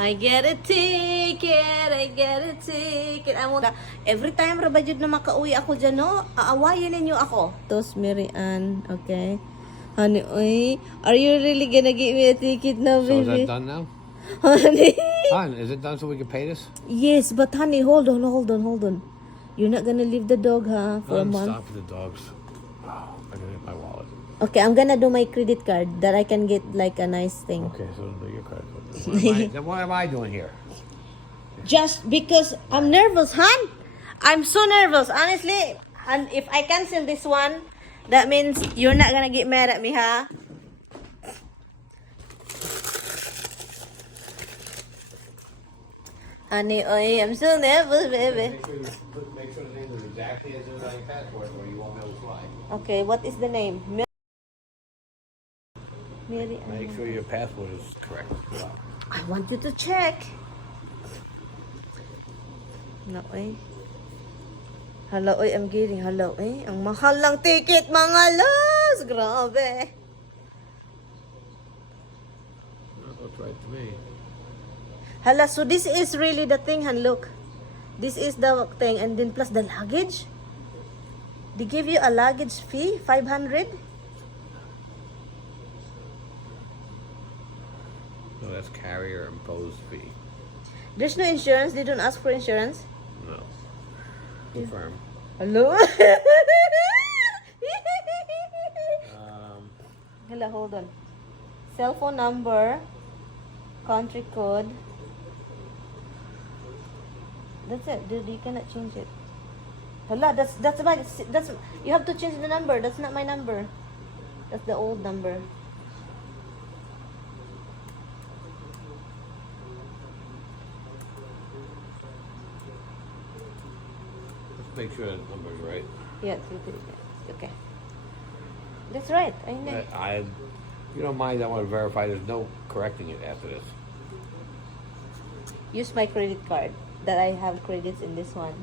I get a ticket, I get a ticket. Every time ra ba jud na makauwi ako dyan, no? Aawayan ninyo ako. Tos, Mary Ann, okay. Honey, oy, are you really gonna give me a ticket now, So is baby? that done now? Honey. Hon, is it done so we can pay this? Yes, but honey, hold on. You're not gonna leave the dog, huh? For a month? Stop the dogs. Oh, I gotta get my wallet. Okay, I'm gonna do my credit card that I can get like a nice thing. Okay, so do your credit card. Then what am I doing here? Just because I'm nervous, hon. I'm so nervous, honestly. And if I cancel this one, that means you're not gonna get mad at me, huh? Honey, oy, I'm so nervous, baby. Make sure the name is exactly as it is on your passport, or you won't be able to fly. Okay, what is the name? Mary Ann. Make sure your passport is correct. I want you to check. No, eh. Hala, oy, I'm getting, hala, eh. Ang mahal lang ticket, mga los. Grabe. That looks right to me. Hala, so this is really the thing, han, look. This is the thing, and then plus the luggage. They give you a luggage fee, 500. No, that's carrier imposed fee. There's no insurance. They don't ask for insurance. No. Confirm. Hello? Um, Hala, hold on. Cell phone number, country code. That's it, dude. You cannot change it. Hala, that's you have to change the number. That's not my number. That's the old number. let's make sure that number's right. Yeah, okay. That's right. I know. You don't mind, I want to verify there's no correcting it after this. Use my credit card that I have credits in this one.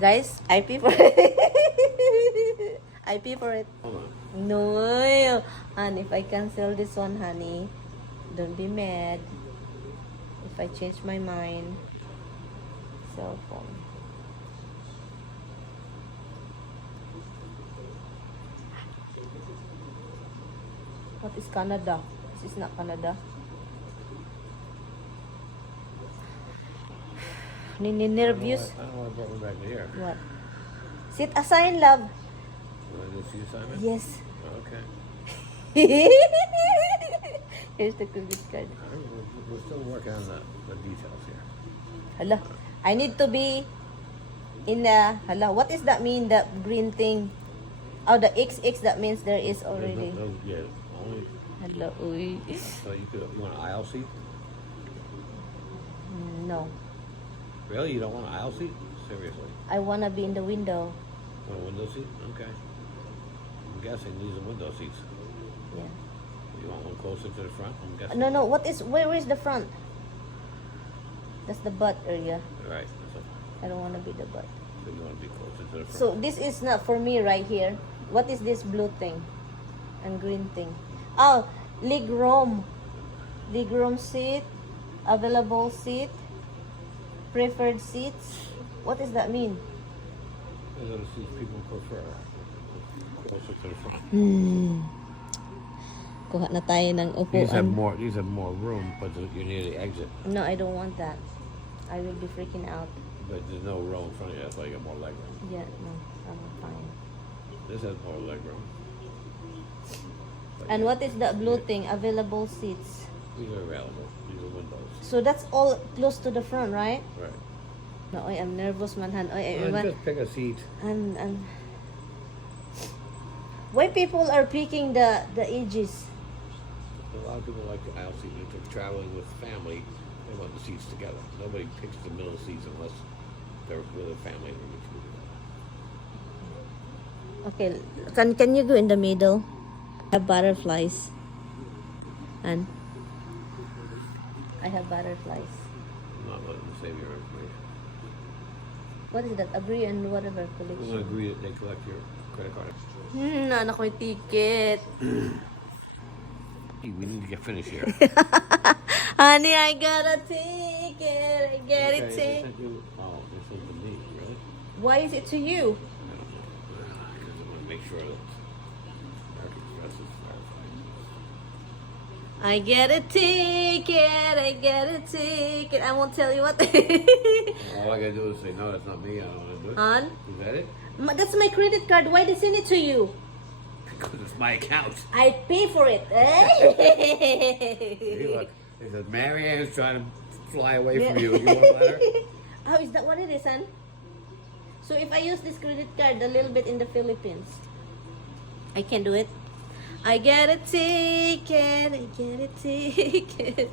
Guys, I pay for it. I pay for it. Hold on. No, and if I cancel this one, honey, don't be mad. If I change my mind, cell phone. What is Canada? This is not Canada. Nervous. I don't want to bring it back to here. What? Sit aside, love. You want to do the assignment? Yes. Okay. Here's the credit card. We're still working on the details here. Hala, I need to be in the, hala, what does that mean, the green thing? Oh, the XX, that means there is already. Yeah, only. Hala, uy. So you want an aisle seat? No, Really? You don't want an aisle seat? Seriously? I wanna be in the window. Want a window seat? Okay. I'm guessing these are window seats. Yeah. You want one closer to the front? I'm guessing. No, where is the front? That's the butt area. Right. So I don't wanna be the butt. you want to be closer to the front. So this is not for me right here. What is this blue thing and green thing? Oh, leg room seat, available seat, preferred seats. What does that mean? Those are the seats people prefer. Closer to the front. Kuha na tayo ng These have upuan. more room, but you're near the exit. No, I don't want that. I will be freaking out. But there's no row in front of you. That's why you got more leg room. Yeah, no, I'm fine. This has more leg room. But And yeah, what is the blue thing? Available seats. These are available. These are windows. So that's all close to the front, right? Right. No, I'm nervous, manhan. Just pick a seat. And why people are picking the edges? A lot of people like the aisle seat. If they're traveling with family, they want the seats together. Nobody picks the middle seats unless they're with a family. Okay, can you go in the middle? I have butterflies. And I have butterflies. I'm not letting them save your information. What is that? Agree and whatever I'm going to collection. agree that they collect your credit card. Naanak ko yung ticket. Hey, we need to get finished here. Honey, I got a ticket. I get it. Oh, this is to me, really? Why is it to you? I don't know. Because I want to make sure that American Express is verified. I get a ticket. I get a ticket. I won't tell you what. All I gotta do is say, no, that's not me. I don't want to do it. Hon? Is that it? That's my credit card. Why they send it to you? Because it's my account. I pay for it. Hey, look. It says Marianne's trying to fly away from you. You want a letter? Oh, is that what it is, son? So if I use this credit card a little bit in the Philippines, I can do it. I get a ticket. I get a ticket.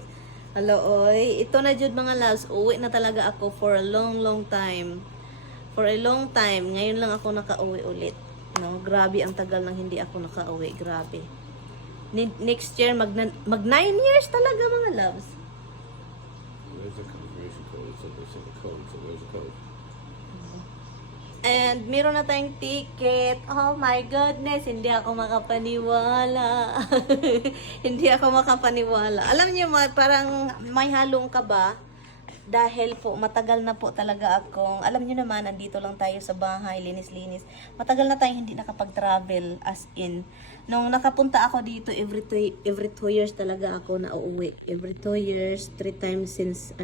Hello, oy. Ito na jud mga loves. Uwi na talaga ako for a long, long time. For a long time. Ngayon lang ako nakauwi ulit. No, grabe ang tagal nang hindi ako nakauwi. Grabe. Next year, mag 9 years talaga mga loves. Where's the confirmation code? It said there's a code. So where's the code? And meron na tayong ticket. Oh my goodness, hindi ako makapaniwala. Hindi ako makapaniwala. Alam niyo, parang may halong kaba. Dahil po, matagal na po talaga akong, alam niyo naman, andito lang tayo sa bahay, linis-linis. Matagal na tayong hindi nakapag-travel, as in. Nung nakapunta ako dito, every 2 years talaga ako na uuwi. Every 2 years, 3 times since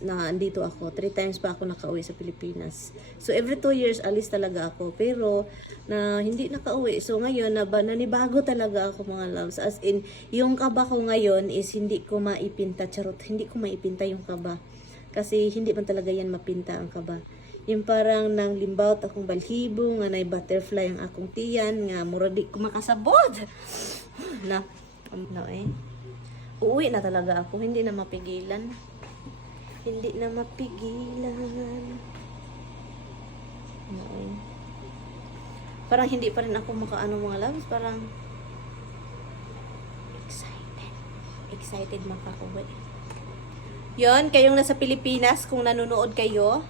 na andito ako. 3 times pa ako nakauwi sa Pilipinas. So, every 2 years, alis talaga ako. Pero, na hindi nakauwi. So, ngayon, nanibago talaga ako mga loves. As in, yung kaba ko ngayon is hindi ko maipinta. Charot, hindi ko maipinta yung kaba. Kasi, hindi man talaga yan mapinta ang kaba. Yung parang nang limbawt akong balhibo, nga na butterfly ang akong tiyan, nga mura di ko makasabot. Na, uuwi na talaga ako. Hindi na mapigilan. Hindi na mapigilan. Parang hindi pa rin ako makaano mga loves. Parang excited makakauwi. Yon, kayong nasa Pilipinas, kung nanonood kayo,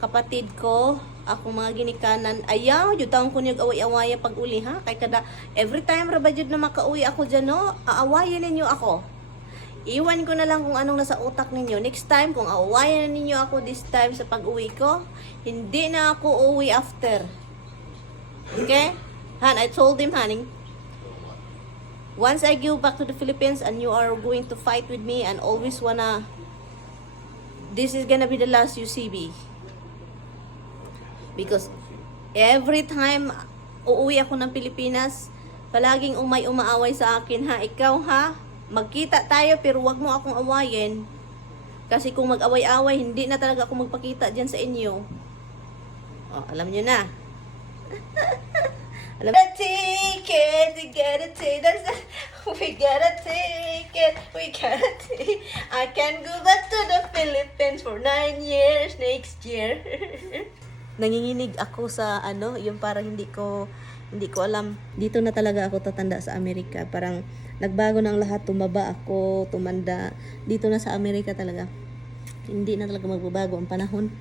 kapatid ko, akong mga ginikanan, ayaw, yung taong ko niyog away-awaya pag uli ha. Kay kada, every time raba jud na makauwi ako dyan, no, aawayan ninyo ako. Iwan ko na lang kung anong nasa utak ninyo. Next time, kung aawayan na ninyo ako this time sa pag-uwi ko, hindi na ako uwi after. Okay? Han, I told him, honey, once I go back to the Philippines and you are going to fight with me and always wanna, this is gonna be the last you see me. Because every time uuwi ako ng Pilipinas, palaging umaaway sa akin, ha? Ikaw, ha? Magkita tayo pero wag mo akong awayin. Kasi kung mag-away-away, hindi na talaga ako magpakita dyan sa inyo. Oh, alam nyo na. Alam a ticket, we got a ticket, we got a ticket, we got a ticket. I can go back to the Philippines for 9 years next year. Nanginginig ako sa yung parang hindi ko alam. Dito na talaga ako tatanda sa Amerika. Parang nagbago ng lahat, tumaba ako, tumanda. Dito na sa Amerika talaga. Hindi na talaga magbabago ang panahon.